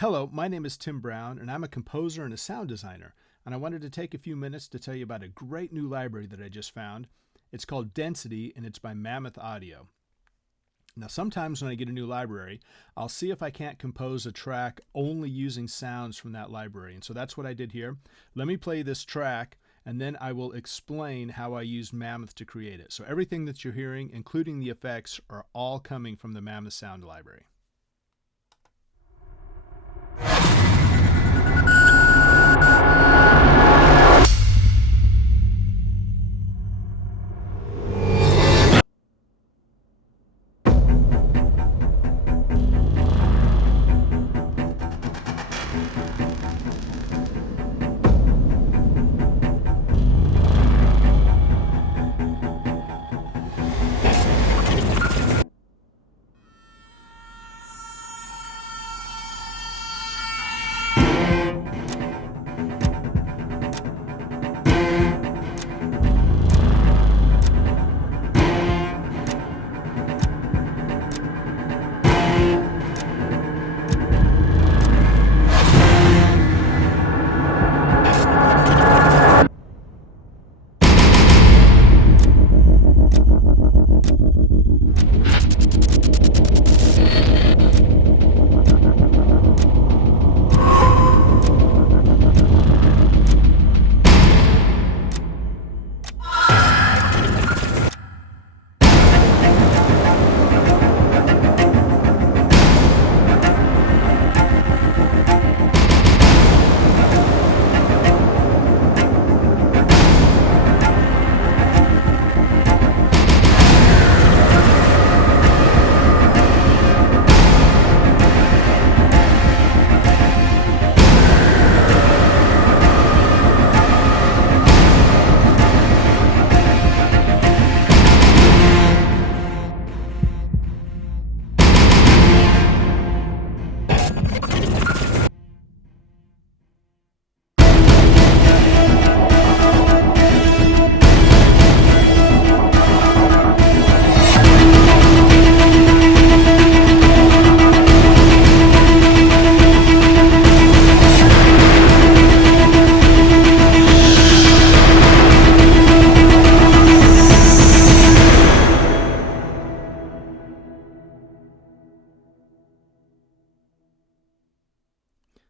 Hello, my name is Tim Brown, and I'm a composer and a sound designer, and I wanted to take a few minutes to tell you about a great new library that I just found. It's called Density, and it's by Mammoth Audio. Now, sometimes when I get a new library, I'll see if I can't compose a track only using sounds from that library, and so that's what I did here. Let me play this track, and then I will explain how I used Mammoth to create it. So everything that you're hearing, including the effects, are all coming from the Mammoth Sound Library.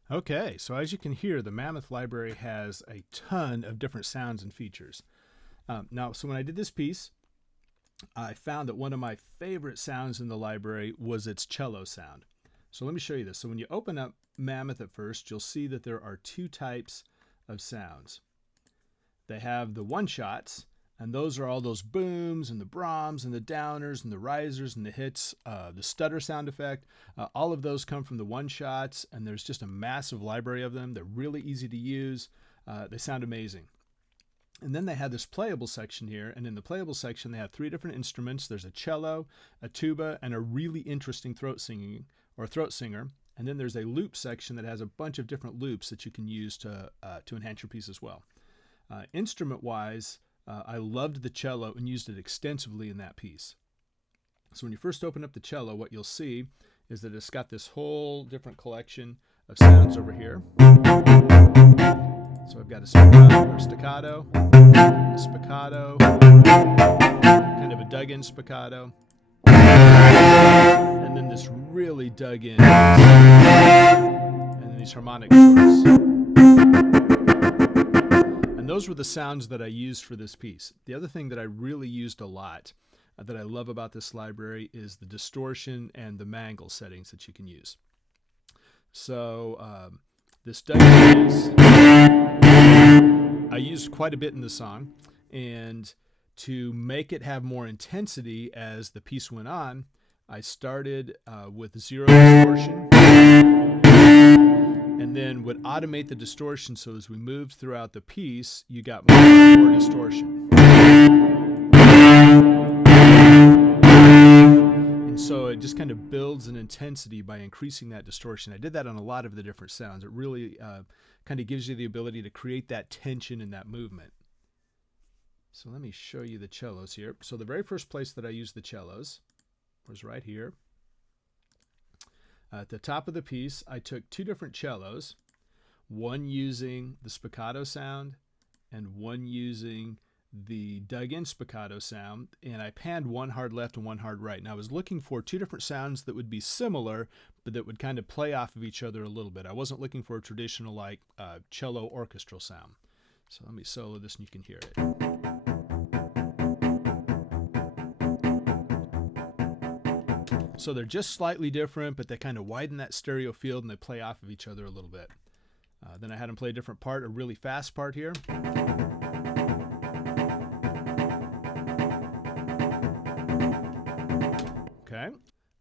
Okay, so as you can hear, the Mammoth library has a ton of different sounds and features. So when I did this piece, I found that one of my favorite sounds in the library was its cello sound. So let me show you this. So when you open up Mammoth at first, you'll see that there are two types of sounds. They have the one-shots, and those are all those booms and the Brahms and the downers and the risers and the hits, the stutter sound effect. All of those come from the one-shots, and there's just a massive library of them. They're really easy to use. They sound amazing. And then they have this playable section here, and in the playable section they have three different instruments. There's a cello, a tuba, and a really interesting throat singer. And then there's a loop section that has a bunch of different loops that you can use to enhance your piece as well. Instrument-wise, I loved the cello and used it extensively in that piece. So when you first open up the cello, what you'll see is that it's got this whole different collection of sounds over here. So I've got a staccato, a spiccato, kind of a dug-in spiccato, and then this really dug-in, and then these harmonic shorts. And those were the sounds that I used for this piece. The other thing that I really used a lot that I love about this library is the distortion and the mangle settings that you can use. So this dug-in bass I used quite a bit in the song, and to make it have more intensity as the piece went on, I started with zero distortion and then would automate the distortion, so as we moved throughout the piece, you got more and more distortion. And so it just kind of builds an intensity by increasing that distortion. I did that on a lot of the different sounds. It really kind of gives you the ability to create that tension and that movement. So let me show you the cellos here. So the very first place that I used the cellos was right here. At the top of the piece, I took two different cellos, one using the spiccato sound and one using the dug-in spiccato sound, and I panned one hard left and one hard right. And I was looking for two different sounds that would be similar, but that would kind of play off of each other a little bit. I wasn't looking for a traditional like cello orchestral sound. So let me solo this and you can hear it. So they're just slightly different, but they kind of widen that stereo field and they play off of each other a little bit. Then I had them play a different part, a really fast part here. Okay.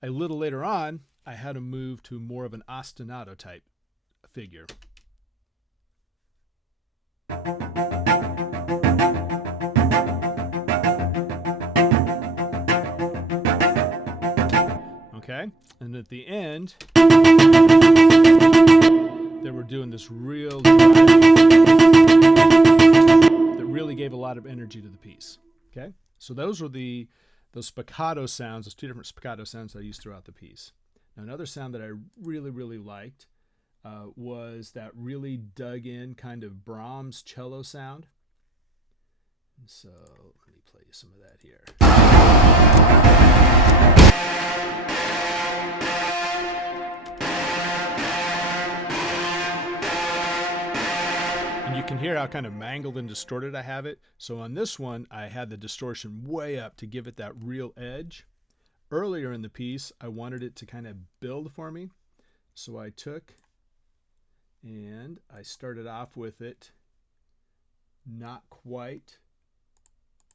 A little later on, I had them move to more of an ostinato type figure. Okay, and at the end, they were doing this real drive that really gave a lot of energy to the piece. Okay, so those were those spiccato sounds, those two different spiccato sounds that I used throughout the piece. Now another sound that I really liked was that really dug in kind of Brahms cello sound. And so let me play you some of that here. And you can hear how kind of mangled and distorted I have it. So on this one, I had the distortion way up to give it that real edge. Earlier in the piece, I wanted it to kind of build for me. So I took and I started off with it not quite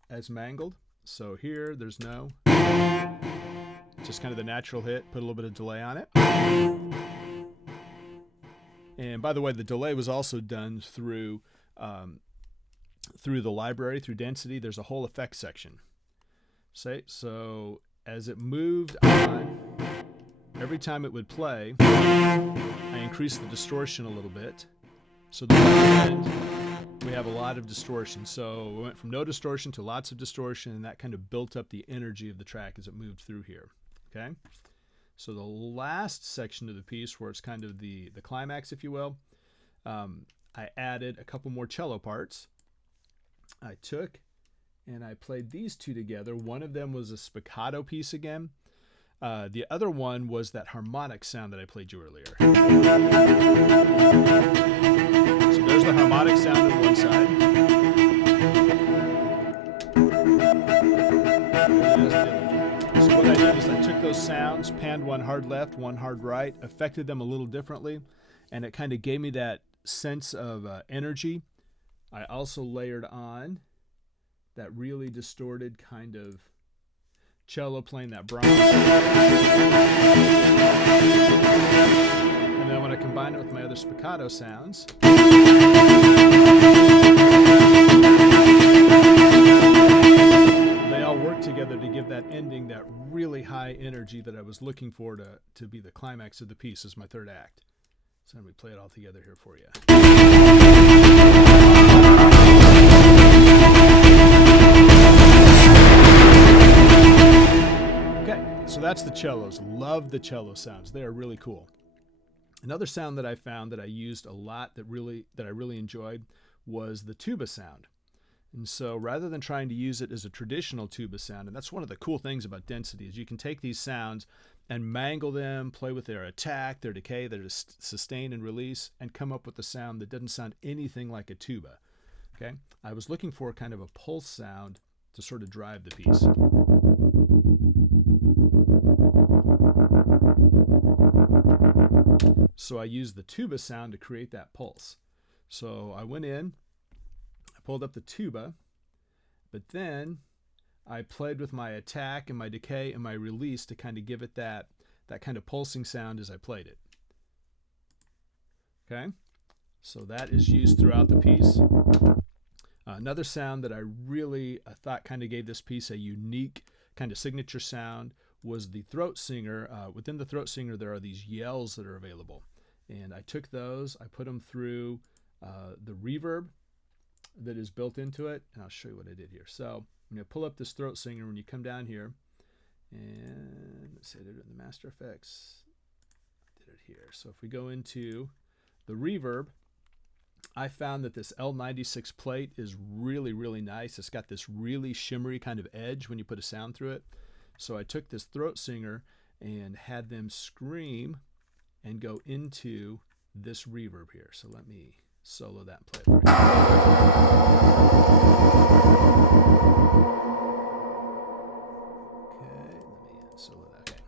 as mangled. So here, there's no, just kind of the natural hit, put a little bit of delay on it. And by the way, the delay was also done through the library, through Density. There's a whole effects section. So as it moved on, every time it would play, I increased the distortion a little bit. So at the end, we have a lot of distortion. So we went from no distortion to lots of distortion, and that kind of built up the energy of the track as it moved through here. Okay? So the last section of the piece, where it's kind of the climax, if you will, I added a couple more cello parts. I took and I played these two together. One of them was a spiccato piece again. The other one was that harmonic sound that I played you earlier. So there's the harmonic sound on one side. So what I did is I took those sounds, panned one hard left, one hard right, affected them a little differently, and it kind of gave me that sense of energy. I also layered on that really distorted kind of cello playing that Brahms. And then when I combined it with my other spiccato sounds, they all work together to give that ending, that really high energy that I was looking for to be the climax of the piece as my third act. So let me play it all together here for you. Okay, so that's the cellos. Love the cello sounds. They are really cool. Another sound that I found that I used a lot that I really enjoyed was the tuba sound. And so rather than trying to use it as a traditional tuba sound, and that's one of the cool things about Density, is you can take these sounds and mangle them, play with their attack, their decay, their sustain and release, and come up with a sound that doesn't sound anything like a tuba. Okay? I was looking for kind of a pulse sound to sort of drive the piece. So I used the tuba sound to create that pulse. So I went in, I pulled up the tuba, but then I played with my attack and my decay and my release to kind of give it that kind of pulsing sound as I played it. Okay, so that is used throughout the piece. Another sound that I thought kind of gave this piece a unique kind of signature sound was the throat singer. Within the throat singer, there are these yells that are available. And I took those, I put them through the reverb that is built into it, and I'll show you what I did here. So I'm going to pull up this throat singer when you come down here, and let's say I did it in the Master Effects. it here. So if we go into the reverb, I found that this L96 plate is really, really nice. It's got this really shimmery kind of edge when you put a sound through it. So I took this throat singer and had them scream and go into this reverb here. So let me solo that and play it for you. Okay, let me solo that.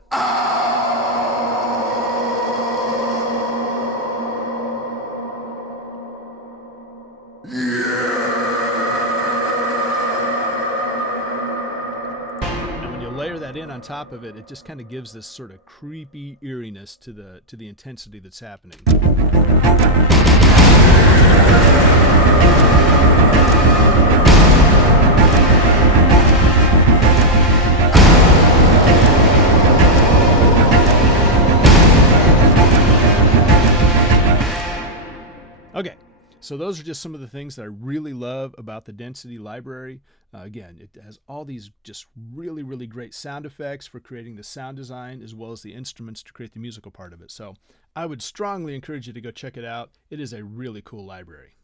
Layer that in on top of it, it just kind of gives this sort of creepy eeriness to the intensity that's happening. Okay, so those are just some of the things that I really love about the Density library. Again, it has all these just really, really great sound effects for creating the sound design, as well as the instruments to create the musical part of it. So I would strongly encourage you to go check it out. It is a really cool library.